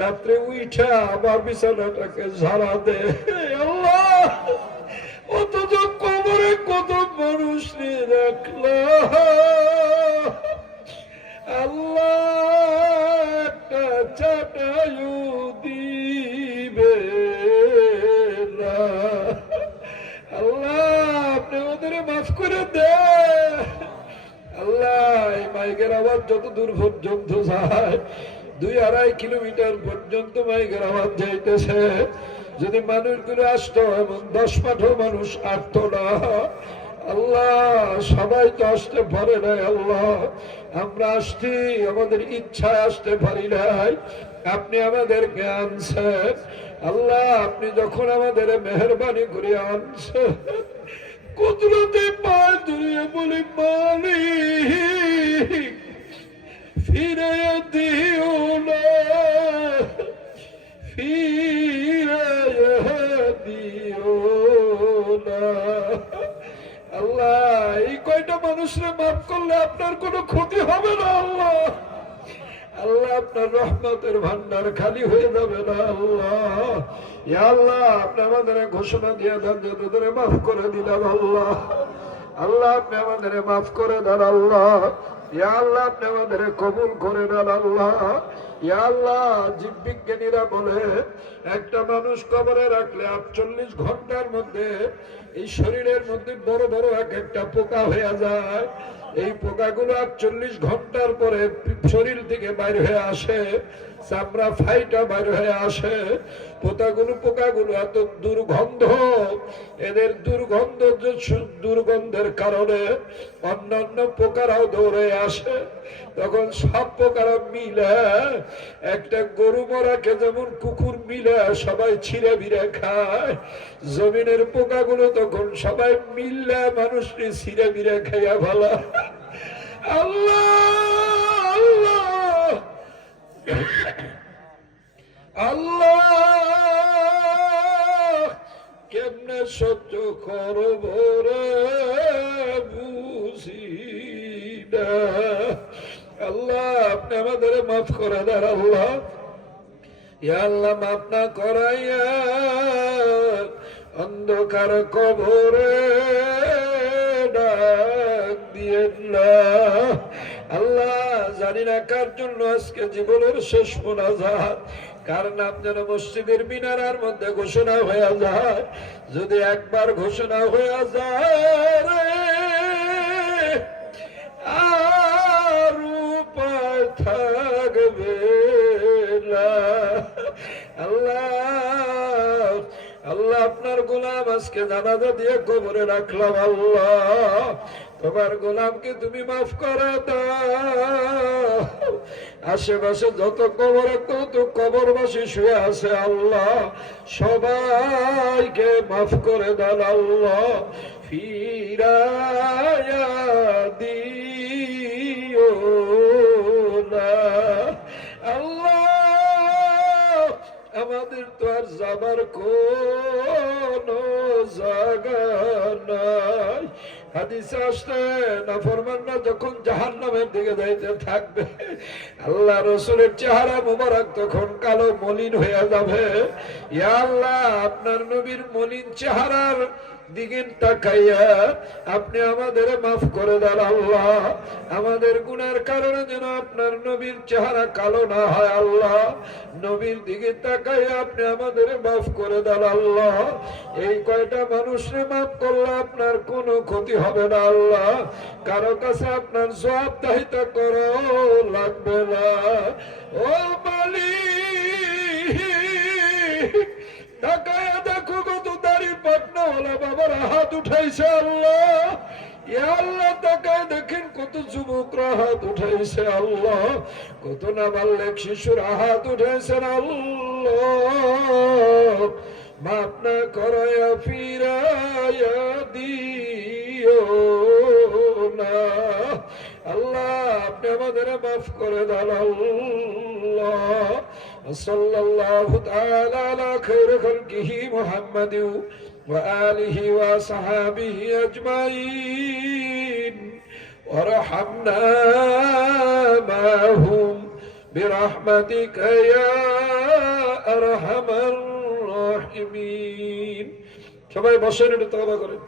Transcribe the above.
রাত্রে উঠা আমার বিছানাটাকে ঝাড়া দে। অথচ কবরে কত মানুষ নিয়ে রাখল আল্লাহ, একটা চাটায়ু যত দূর পর্যন্ত যায়, দুই আড়াই কিলোমিটার পর্যন্ত মাইকের আওয়াজ যাইতেছে। যদি মানুষগুলো আসতো এবং দশ মাঠও মানুষ আসতো না। আল্লাহ, সবাই তো আসতে পারে নাই, আল্লাহ। আমরা আসছি, আমাদের ইচ্ছায় আসতে পারি নাই। আপনি আমাদেরকে আনছেন। আল্লাহ, আপনি যখন আমাদের মেহরবানি করে আনছেন, কুদরতে পায় দুনিয়া বলে মালিক। ফিরে দিও না। ফিরে দিও না। আল্লাহ, এই কয়টা মানুষরে মাফ করলে আপনার কোনো ক্ষতি হবে না, আল্লাহ? আল্লাহ, আপনার রহমতের ভান্ডার খালি হয়ে যাবে না, আল্লাহ। আল্লাহ, আপনি আমাদের ঘোষণা দিয়ে দেন যে তোদের মাফ করে দিলাম, আল্লাহ। আল্লাহ, আপনি আমাদের মাফ করে দেন, আল্লাহ। আল্লাহ আপনি আমাদের কবুল করে নেন আল্লাহ। আল্লাহ, জীববিজ্ঞানীরা বলে, একটা মানুষ কবরে রাখলে আটচল্লিশ ঘণ্টার মধ্যে এই শরীরের মধ্যে বড় বড় এক একটা পোকা হয়ে যায়। এই পোকাগুলো আটচল্লিশ ঘণ্টার পরে শরীর থেকে বাইর হয়ে আসে, চামড়া ফাইটা বাইর হয়ে আসে। পোকাগুলো পোকাগুলো এত দুর্গন্ধ, এদের দুর্গন্ধ দুর্গন্ধের কারণে অন্যান্য পোকারাও দৌড়ে আসে। তখন সব পোকারা মিলে একটা গরু মরাকে যেমন কুকুর মিলে সবাই ছিঁড়ে বিড়ে খায়, জমিনের পোকাগুলো তখন সবাই মিললে মানুষকে ছিঁড়ে বিড়ে খাইয়া ভালা। আল্লাহ! কেমনে না। আল্লাহ, আপনি আমাদের মাফ করে দেন, আল্লাহ। আল্লাহ, মাফ না করাইয়া অন্ধকার কবরে ডাক দিয়েন না। আল্লাহ, জানি না কার জন্য আজকে জীবনের শেষ মোনাজাত। কার নাম যেন মসজিদের মিনারার মধ্যে ঘোষণা হয়ে যায়। যদি একবার ঘোষণা হয়ে যায় আল্লাহ আপনার গোলাম, আজকে জানাজা দিয়ে কবরে রাখলাম আল্লাহ। তোমার গোলামকে তুমি মাফ করে আশেপাশে যত কবরে কত কবরবাসী শুয়ে আছে আল্লাহ। সবাইকে মাফ করে দেন আল্লাহ। ফিরায়া আমাদের তো আর যাবার কোন যখন জাহান নামের দিকে যাইতে থাকবে, আল্লাহ রসুলের চেহারা মুবারক তখন কালো মলিন হয়ে যাবে। আল্লাহ, আপনার নবীর মলিন চেহারার দিকে তাকাইয়া আপনি আমাদের মাফ করে দেন আল্লাহ। আমাদের গুনার কারণে যেন আপনার নবীর চেহারা কালো না হয় আল্লাহ। নবীর দিকে তাকাইয়া আপনি আমাদের মাফ করে দেন আল্লাহ। এই কয়টা মানুষরে মাফ করলে আপনার কোনো ক্ষতি হবে না আল্লাহ। কারও কাছে আপনার জবাবদাহিতা করো লাগবে না। ও কত দাড়ির হলো বাবার, হাত উঠাইছে আল্লাহ। আল্লাহ তাকায় দেখেন কত যুবকরা হাত উঠাইছে আল্লাহ। কত নাবালক শিশুর হাত উঠাইছেন আল্লাহ। মাপ না করায়া ফিরায়া দিও না। আল্লাহ, আপনি আমাদের মাফ করে আল্লাহ। صلى الله تعالى على خير خلقه محمد وآله وصحابه أجمعين ورحمنا معهم برحمتك يا أرحم الراحمين সবাই বসেন একটু তবা করেন